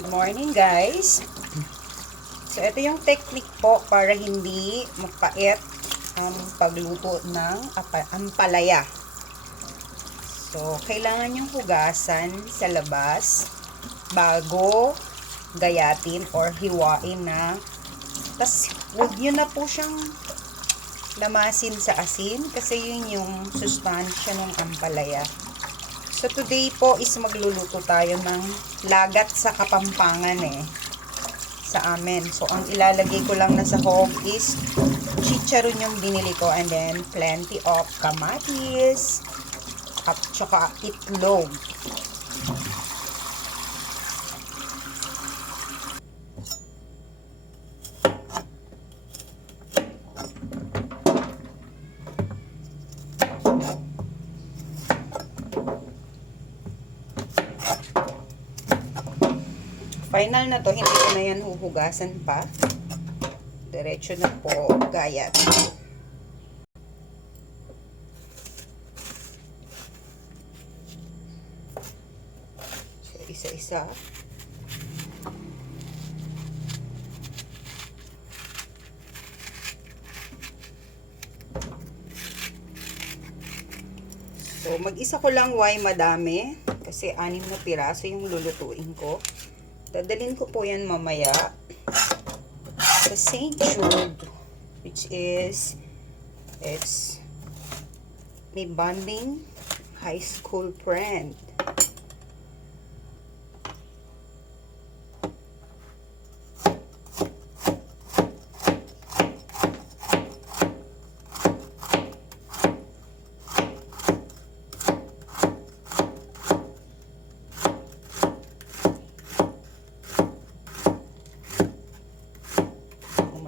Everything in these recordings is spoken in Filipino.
Good morning, guys. So, ito yung technique po para hindi mapait ang pagluto ng ampalaya. So, kailangan yung hugasan sa labas bago gayatin or hiwain na. Tapos, huwag nyo na po siyang lamasin sa asin kasi yun yung sustansya ng ampalaya. So, today po is magluluto tayo ng lagat sa Kapampangan sa amin. So, ang ilalagay ko lang na sa hog is chicharon yung binili ko and then plenty of kamatis at saka itlog. Final na to, hindi ko na yan huhugasan pa. Diretso na po gayat. So, isa-isa. So, mag-isa ko lang madami. Kasi 6 na piraso yung lulutuin ko. Dadalhin ko po yan mamaya sa St. Jude, which is, it's my bonding high school friend.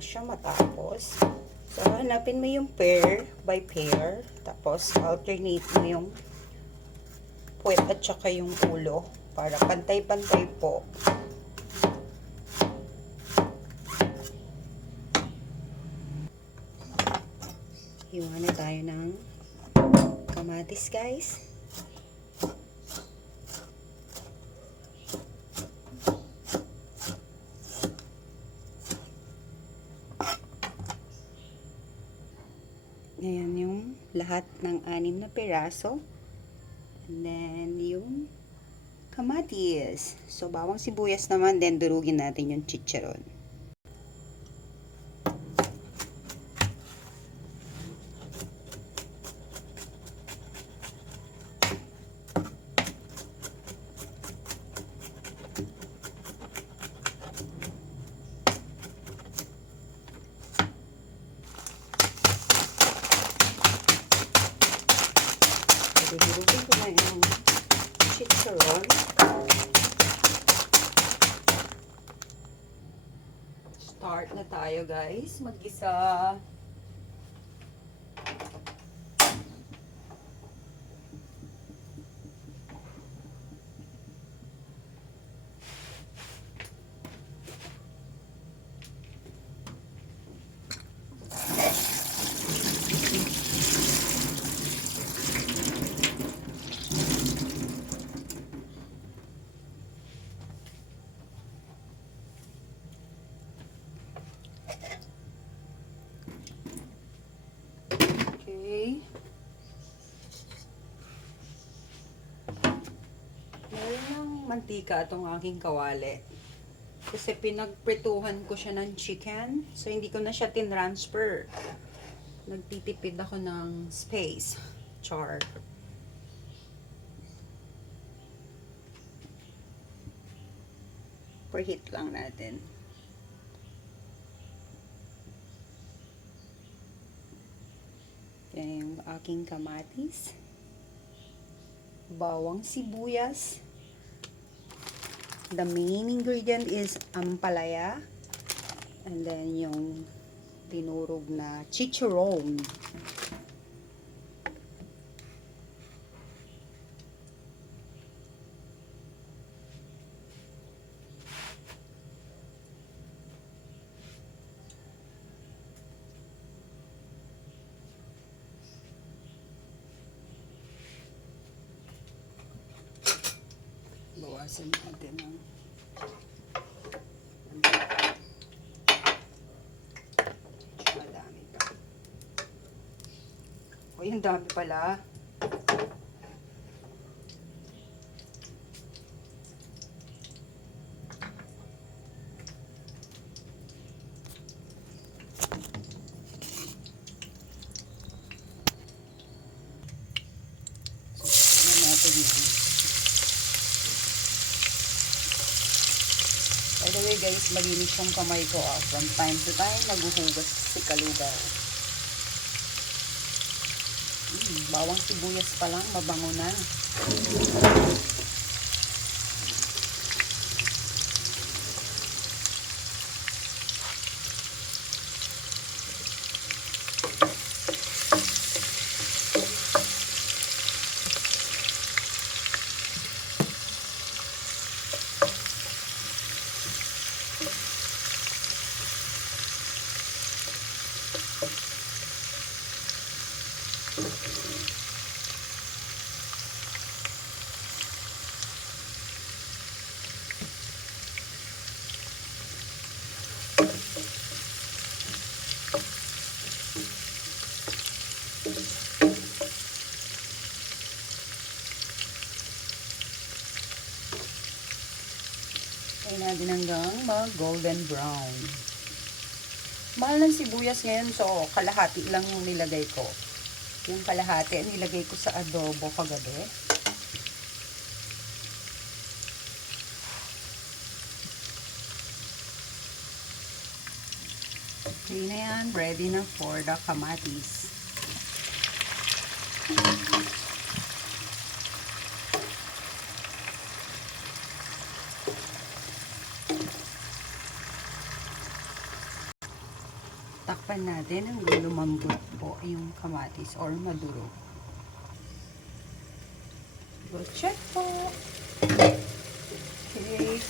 Siya matapos. So, hanapin mo yung pair by pair. Tapos, alternate mo yung puwet at saka yung ulo para pantay-pantay po. Hiwa na tayo ng kamatis, guys. Ayan yung lahat ng 6 na piraso. And then, yung kamatis. So, bawang sibuyas naman. Then, durugin natin yung chicharon. Durugin ko na yung chicharon. Start na tayo, guys. Mag-isa. Okay. Meron ng mantika itong aking kawali. Kasi pinagprituhan ko siya ng chicken. So, hindi ko na siya tinransfer. Nagtitipid ako ng space. Char. Preheat lang natin. Yan yung aking kamatis. Bawang sibuyas. The main ingredient is ampalaya. And then yung dinurog na chicharon. Bawasan natin ng Ay, ang dami pala. Natin yan. By the way guys, malinis yung kamay ko. From time to time, naguhugas si Kalugaw. Bawang sibuyas pa lang, mabango na. Kaya natin hanggang mag-golden brown. Mahal ng sibuyas ngayon, so kalahati lang yung nilagay ko. Yung kalahati, nilagay ko sa adobo kagabi. Okay na yan, ready na for the kamatis. Takpan natin hanggang lumambot po yung kamatis or maduro. Go check po. Okay.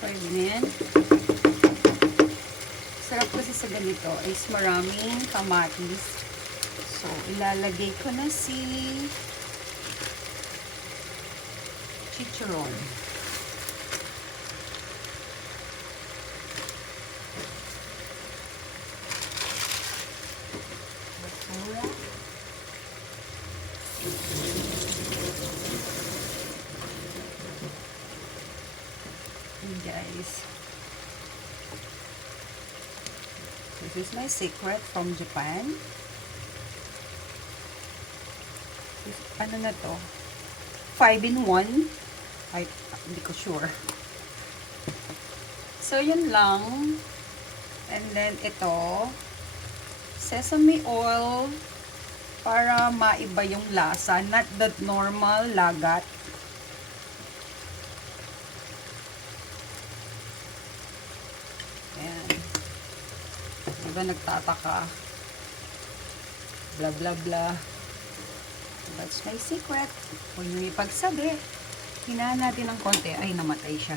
Pwede na yan. Sarap kasi sa ganito is maraming kamatis. So, ilalagay ko na si chicharon. Basura. Guys, this is my secret from Japan. Ano na to? 5-in-1. Ay, hindi ko sure. So, yun lang. And then, ito, sesame oil para maiba yung lasa. Not the normal lagat. Ayan. Diba nagtataka? Blah, blah, blah. That's my secret. Kung yung ipagsabi, hinaan natin ng konti, ay namatay siya.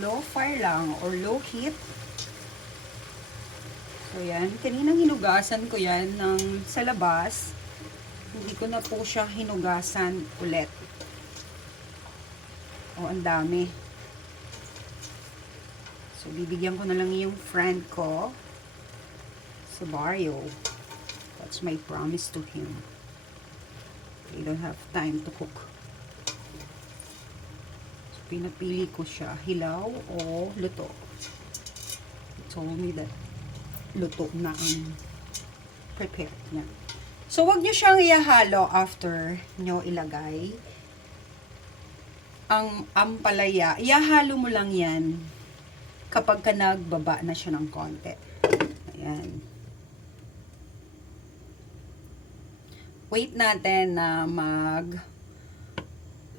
Low fire lang or low heat. So yan, kaninang hinugasan ko yan ng sa labas. Hindi ko na po siya hinugasan ulit. O, ang dami. So, bibigyan ko na lang yung friend ko sa Barrio. That's my promise to him. I don't have time to cook. So, pinapili ko siya, hilaw o luto. He told me that luto na ang prepared niya. So, wag nyo siyang ihalo after nyo ilagay ang ampalaya. Ihalo mo lang yan kapag ka nagbaba na siya ng konti. Ayan. Wait natin na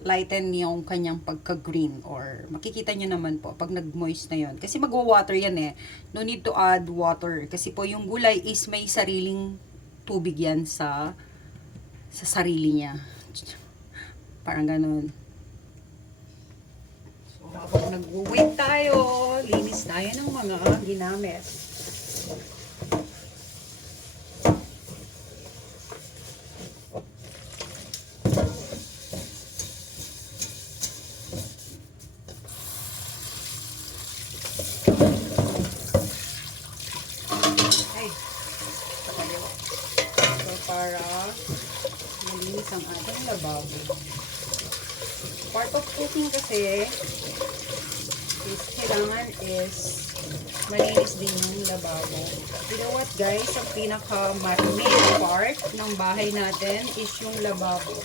lighten yung kanyang pagka-green, or makikita nyo naman po pag nag-moist na yon. Kasi magwa-water yan eh. No need to add water. Kasi po yung gulay is may sariling tubig yan sa sarili niya. Parang ganun. So, habang nag-wait tayo, linis tayo ng mga ginamit. Para malinis ang ating lababo. Part of cooking kasi is kailangan is malinis din yung lababo. You know what guys, ang pinaka-main part ng bahay natin is yung lababo.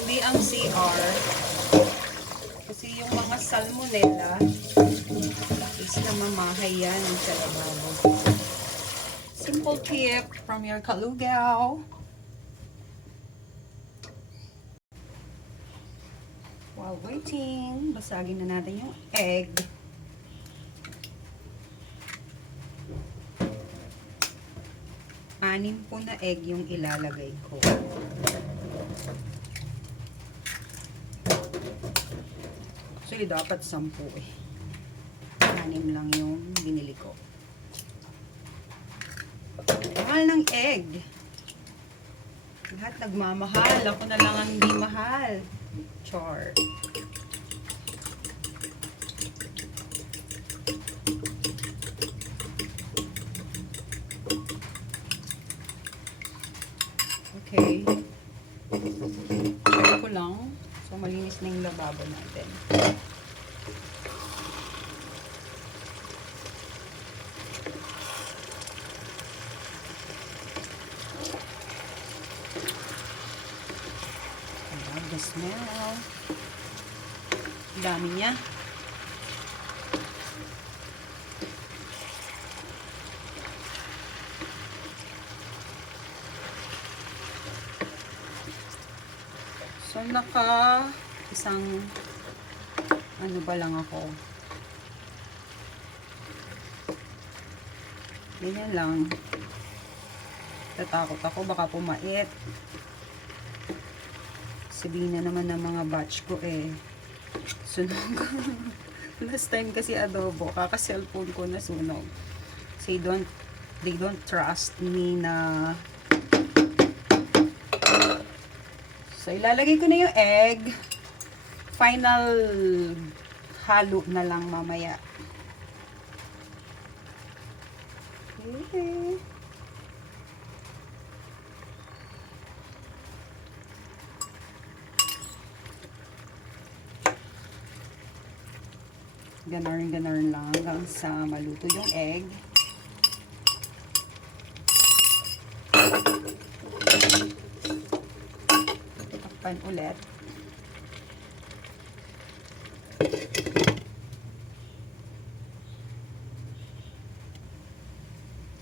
Hindi ang CR. Kasi yung mga salmonella is namamahay yan sa lababo. Simple tip from your kalugaw. While waiting, basagin na natin yung egg. Anim po na egg yung ilalagay ko. Actually, dapat 10 eh. 6 lang yung binili ko. Mahal ng egg. Lahat nagmamahal. Ako na lang ang hindi mahal. Char. Okay. Check ko lang. So, malinis na yung lababo natin. The smell. Dami niya. So, isang ano ba lang ako. Ganyan lang. Tatakot ako baka pumait. Sabihin na naman ng mga batch ko eh. Sunog. Last time kasi adobo, kaka-cellphone ko na sunog. So they don't trust me na. So ilalagay ko na yung egg. Final halo na lang mamaya. Okay. Ganarn lang hanggang sa maluto yung egg. Takpan ulit.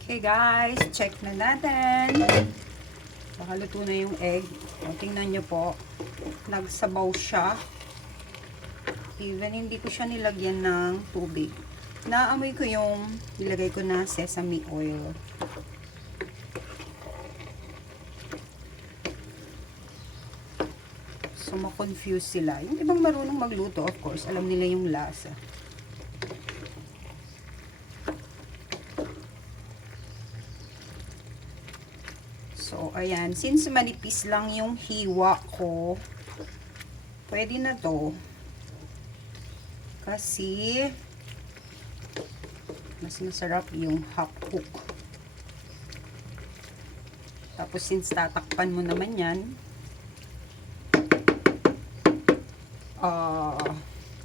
Okay guys, check na natin. Baka luto na yung egg. O, tingnan nyo po. Nagsabaw siya. Even hindi ko siya nilagyan ng tubig. Naamoy ko yung nilagay ko na sesame oil. So, ma-confuse sila. Yung ibang marunong magluto, of course, alam nila yung lasa. So, ayan. Since manipis lang yung hiwa ko, pwede na to. Kasi mas masarap yung half cook. Tapos since tatakpan mo naman yan,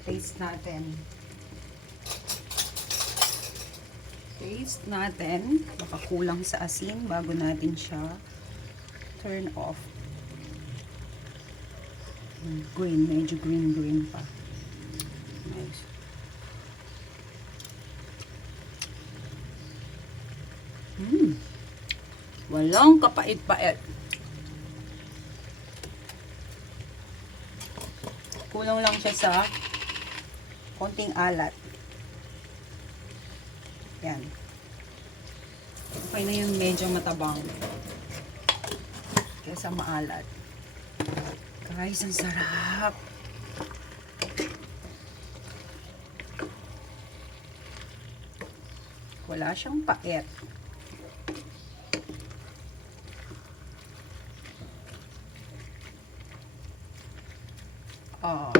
taste natin. Taste natin. Baka kulang sa asin bago natin siya turn off. Green, medyo green pa. Nice. Walang kapait-pait. Kulang lang siya sa konting alat. Yan. Okay na yung medyo matabang. Kaysa maalat. Guys, ang sarap. Wala siyang pait. Oh,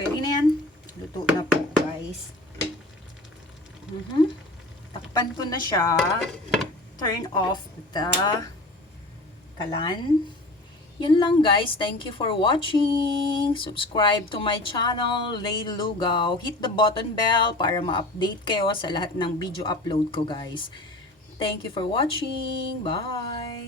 pwede na yan. Luto na po, guys. Takpan ko na siya. Turn off the kalan. Yun lang, guys. Thank you for watching. Subscribe to my channel, Lay Lugaw. Hit the button bell para ma-update kayo sa lahat ng video upload ko, guys. Thank you for watching. Bye!